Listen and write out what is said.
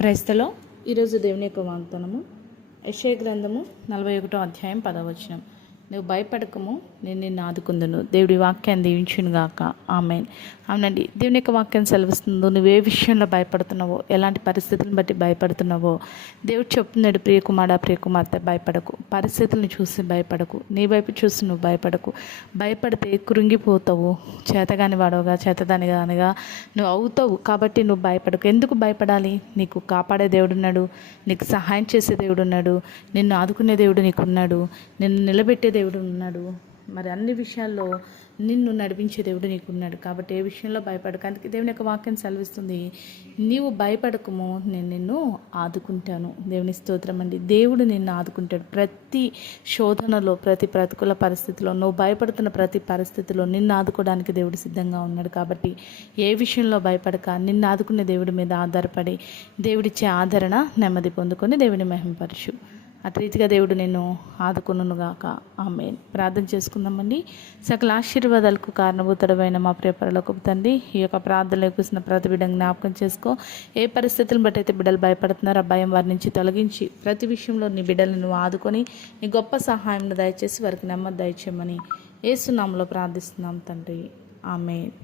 క్రైస్తలో ఈరోజు దేవుని యొక్క వాగ్దానము యెషయా గ్రంథము 41వ అధ్యాయం 10వ వచనం. నువ్వు భయపడకము, నేను నిన్ను ఆదుకుందును. దేవుడి వాక్యాన్ని దీవించును గాక. ఆమేన్. అవునండి, దేవుని యొక్క వాక్యం సెలవిస్తుందో, నువ్వు ఏ విషయంలో భయపడుతున్నావో, ఎలాంటి పరిస్థితులను బట్టి భయపడుతున్నావో దేవుడు చెప్తున్నాడు, ప్రియకుమార్తె భయపడకు. పరిస్థితులను చూసి భయపడకు, నీ వైపు చూసి నువ్వు భయపడకు. భయపడితే కృంగిపోతావు, చేతగాని వాడవుగా, చేతదానిగానిగా నువ్వు అవుతావు. కాబట్టి నువ్వు భయపడకు. ఎందుకు భయపడాలి? నీకు కాపాడే దేవుడు ఉన్నాడు, నీకు సహాయం చేసే దేవుడు ఉన్నాడు, నిన్ను ఆదుకునే దేవుడు నీకున్నాడు, నిన్ను నిలబెట్టే దేవుడు ఉన్నాడు, మరి అన్ని విషయాల్లో నిన్ను నడిపించే దేవుడు నీకున్నాడు. కాబట్టి ఏ విషయంలో భయపడకు. అందుకే దేవుని యొక్క వాక్యం సెలవిస్తుంది, నీవు భయపడకము, నేను నిన్ను ఆదుకుంటాను. దేవుని స్తోత్రం అండి. దేవుడు నిన్ను ఆదుకుంటాడు. ప్రతి శోధనలో, ప్రతి ప్రతికూల పరిస్థితిలో, నువ్వు భయపడుతున్న ప్రతి పరిస్థితిలో నిన్ను ఆదుకోవడానికి దేవుడు సిద్ధంగా ఉన్నాడు. కాబట్టి ఏ విషయంలో భయపడక, నిన్ను ఆదుకునే దేవుడి మీద ఆధారపడి దేవుడిచ్చే ఆదరణ, నెమ్మది పొందుకొని దేవుని మహిమపరచు. అటు రీతిగా దేవుడు నేను ఆదుకొనుగాక. ఆమేన్. ప్రార్థన చేసుకుందామండి. సకల ఆశీర్వాదాలకు కారణభూతుడమైన మా ప్రియ పరలోకపు తండ్రి, ఈ యొక్క ప్రార్థనలో కూర్చున్న ప్రతి బిడ్డను జ్ఞాపకం చేసుకో. ఏ పరిస్థితులను బట్టి అయితే బిడ్డలు భయపడుతున్నారో ఆ భయం వారి నుంచి తొలగించి, ప్రతి విషయంలో నీ బిడ్డలను ఆదుకొని నీ గొప్ప సహాయం దయచేసి వారికి నెమ్మది దయచేయమని యేసు నామములో ప్రార్థిస్తున్నాం తండ్రి. ఆమేన్.